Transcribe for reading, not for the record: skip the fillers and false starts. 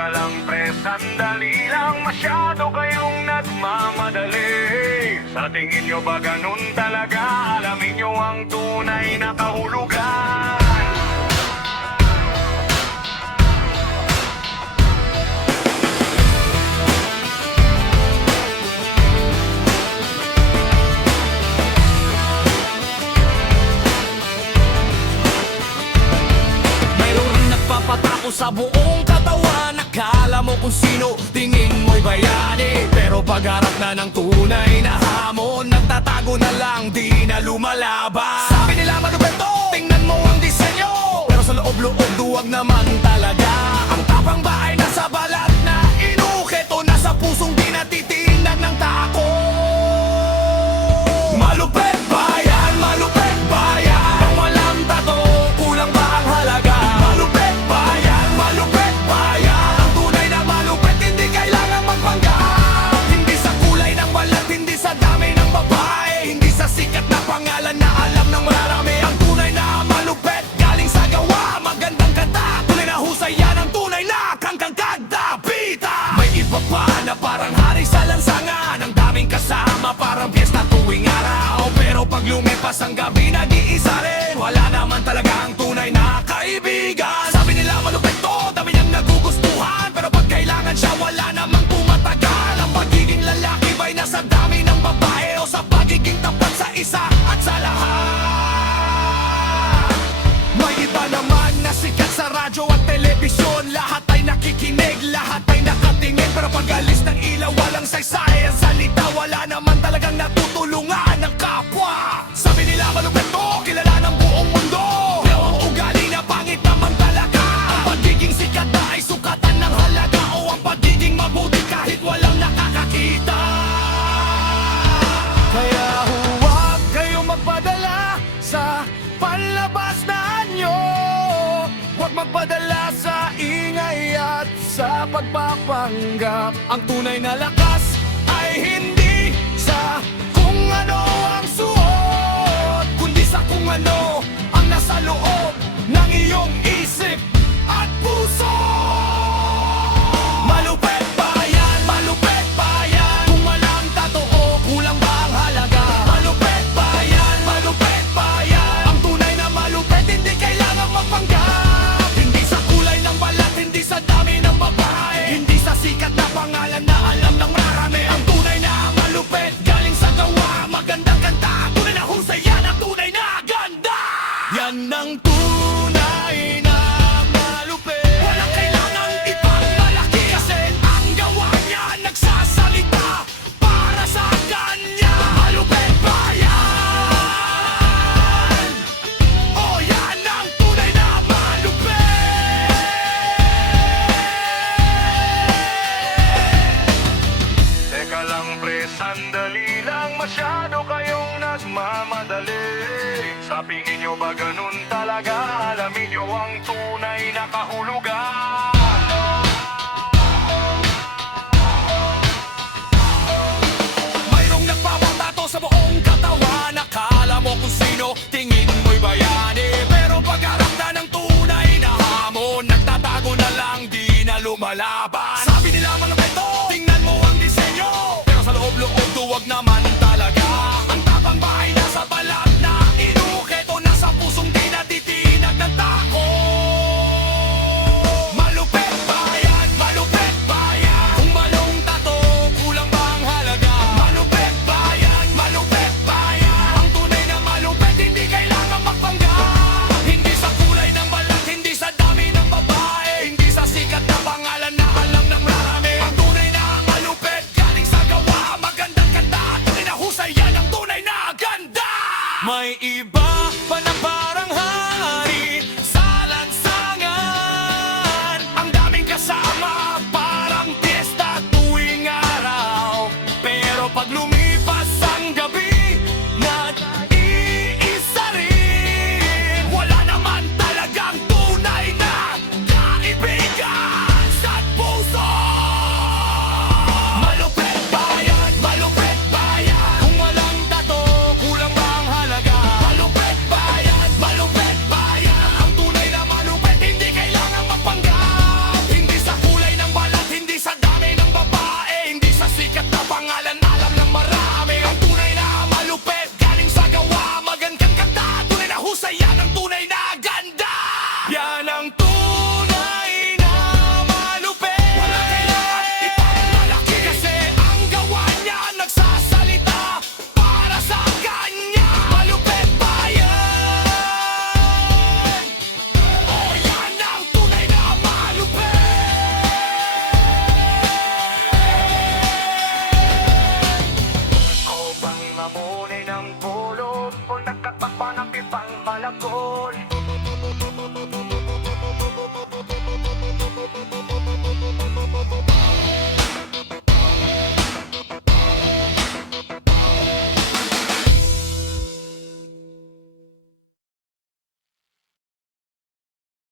Teka lang pre, sandali lang, masyado kayong nagmamadali. Sa tingin nyo ba ganun talaga? Alamin nyo ang tunay na kahulugan. Patako sa buong katawan, akala mo kung sino, tingin mo'y bayani. Pero pagharap na ng tunay na hamon, nagtatago na lang, di na lumalaban. Sabi nila manubento, tingnan mo ang disenyo, pero sa loob-loob duwag naman talaga. Ang tapang ba ay nasa balat na inukit o nasa pusong di natitingnan ng tako? Malupit ba yan? Malupit ba yan? Ang walang tato, kulang ba ang halaga? Malupit ba yan? Malupit ba yan? Ang tunay na malupit, hindi kailangan magpanggap. Hindi sa kulay ng balat, hindi sa dami ng babae, hindi sa sikat na pangalan na alam ng marami. Ang tunay na malupit, galing sa gawa, magandang kanta, tunay na husay yan. Ang tunay na kangkangkagdapita. May iba pa na parang hari sa lansangan, ang daming kasama, parang piyesta tuwing araw. Pero pag lumipas ang gabi, nag-iisa rin, wala naman talaga ang tunay na kaibigan. Sabi nila malupit to, dami niyang nagugustuhan, pero pag kailangan siya, wala namang tumatagal. Ang pagiging lalaki ba'y nasa dami ng babae o sa pagiging tapat sa isa at sa lahat? May iba naman na sikat sa radyo at telebisyon, lahat ay nakikinig, lahat ay nakatingin, pero pag alis ng ilaw, walang saysay ang salita, wala naman talagang natutulungan ng kapwa. Sabi nila malupit to, kilala ng buong mundo, pero ang ugali na pangit naman talaga. Ang pagiging sikat na ay sukatan ng halaga, o ang pagiging mabuti kahit walang nakakakita. Kaya huwag kayong magpadala sa panlabas na anyo, huwag magpadala sa ingay at sa pagpapanggap. Ang tunay na lakas ay hindi sa kung ano ang suot, kundi sa kung ano ang nasa loob ng iyong isip at puso. Malupit ba yan? Malupit ba yan? Kung walang totoo, kulang ba ang halaga? Malupit ba yan? Malupit ba yan? Ang tunay na malupit, hindi kailangang magpanggap. Hindi sa kulay ng balat, hindi sa dami ng babae, hindi sa sikat na pangalan na alam ng marami. Ang tunay na malupit, galing sa gawa, magandang kanta, tunay na husay yan. Ang tunay na ganda, yan ang tunay na malupit. Walang kailangang ipagmalaki, kasi ang gawa niya nagsasalita para sa kanya. Malupit ba yan? Oh, yan ang tunay na malupit. Teka lang pre, sandali lang, masyado kayong nagmamadali. Sa tingin nyo ba ganun talaga? Alamin nyo ang tunay na kahulugan. Mayroong nagpapatato sa buong katawan, akala mo kung sino, tingin mo'y bayani. Pero pagharap na ng tunay na hamon, nagtatago na lang, di na lumalaban.